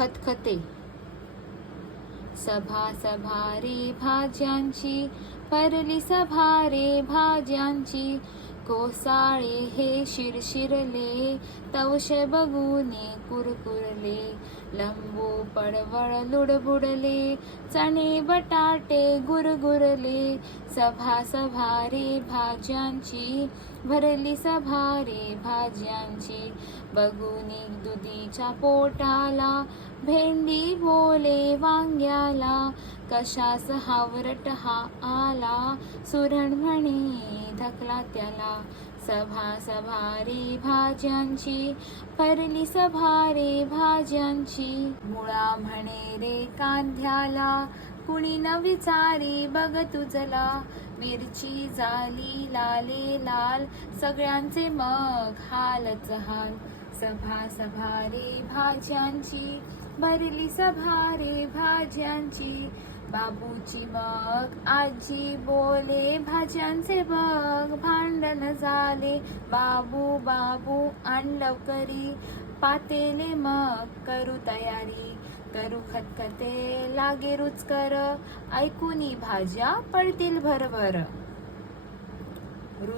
खतखते. सभा सभा रे भाज्यांची, भरली सभा रे भाज्यांची. कोसाळे हे शिरशिरले, तवश बघूने कुरकुरले. लंबू पडवळ लुडबुडले, चणे बटाटे गुरगुरले. सभा सभा रे भाज्यांची, भरली सभा रे भाज्यांची. बघूनी दुधीच्या पोटाला, भेंडी बोले वांग्याला. कशास हावरट हा आला, सुरण म्हणे धकला त्याला. सभा सभा रे भाज्यांची, भरली सभा रे भाज्यांची. मुळा म्हणे रे कांद्याला, कुणी न विचारी बघ तुझला. मिरची झाली लाले लाल, सगळ्यांचे मग हालच हाल. सभा सभा रे भाज्यांची, भरली सभा रे भाज्यांची. बाबूची मग आजी बोले, भाज्यांचे बघ भांडण झाले. बाबू बाबू आण लवकरी, पातेले मग करू तयारी. करू खतखते लागे रुचकर, ऐकूनी भाज्या पडतील भरभर.